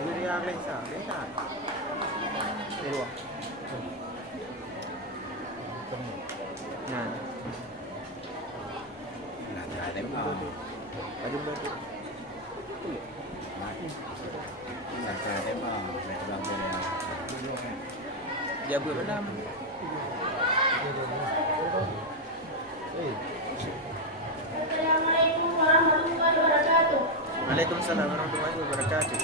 Jadi yang Lesa. Keluar. Nah. Nah, ada apa? Ada berapa? Nah, ada apa? Dia berenam. Assalamualaikum warahmatullahi wabarakatuh. Waalaikumsalam warahmatullahi wabarakatuh.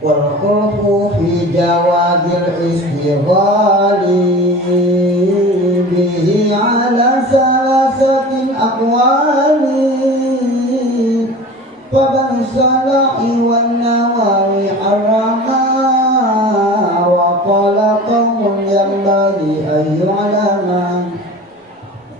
والخوف في جواز الاستغلال به على ثلاثة أقوال فبن الصلاح والنواوي حرما وقال قوم ينبغي أن يعلما.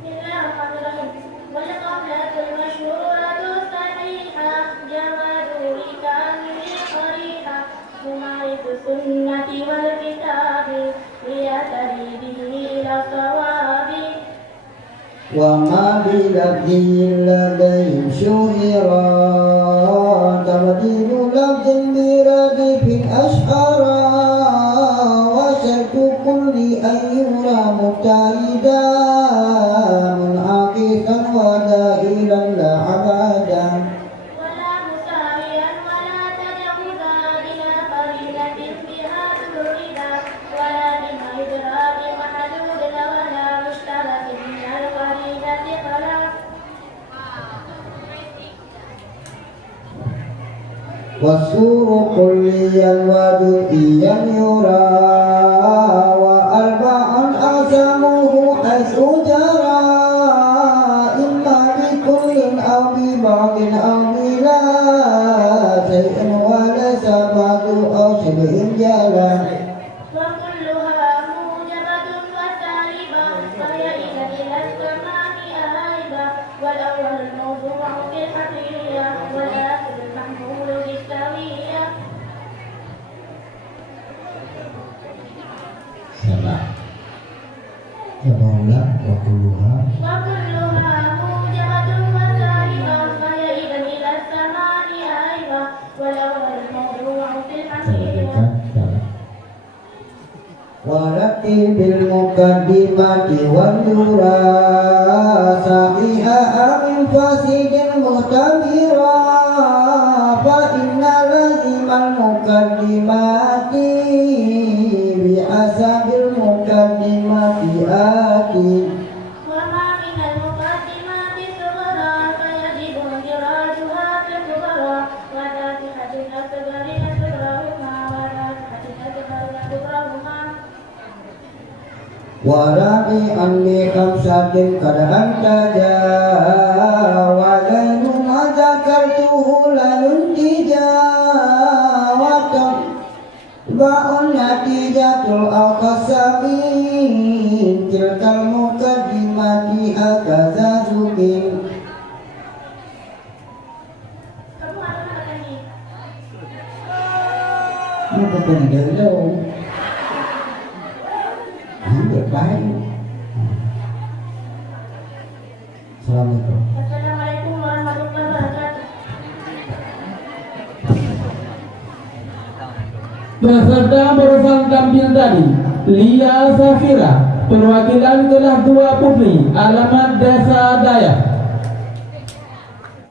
Bismillahirrahmanirrahim. Wal-qawlatul masyhuratu sahihah jawadu likamil qarihah mumaritu sunnati wal kitabi liyatari bihi ila sawabi. وما بلفظه لديهم شهرا تبديل لفظ بردف أشهرا وشرط كل أن يرى مبتعدا منعكسا ودائلا لا عبادا ولا مساويا ولا تجاوزا بلا قرينة بها تريدا ولا بما إدراك محدود ولا مشترك من القرينة فلا. والسور كليا ودئيا يرى وأربع أسمه حيث جرى إما بكل أو ببعض أو بلا شيء وليس بعض أو شبه جلا. وكلها موجبة وسالبة فهي إذا إلى السماء آيبة والأول الموضوع في الحقيقة والآخر المحمول بالسوية. سبع يقول وكلها وكلها موجبة وسالبة فهي إذا إلى السماء آيبة والأول الموضوع في الحقيقة. ورتب بالمقدمة والنورا صحيحة من فاسد مختبرا فإن لازم المقدمات بحسب المقدمة آتي. وما من المقدمات الصغرى فيجب اندراجها في الكبرى وفاتحة الأكبر أكبرهما وفاتحة الأكبر أكبرهما. ورابعا بخمسة قد أنتجا وغير ما ذكرته لا ينتجا وتتبع النتيجة الأقسام تلك المقدمة هكذا ذكر. Kamu ada apa tadi? Nó có cần đến đâu Hãy được bái. Assalamualaikum. Assalamualaikum warahmatullahi wabarakatuh. Peserta barusan tampil tadi Lia Safira, perwakilan kelas 2 Putri, alamat Desa Dayak.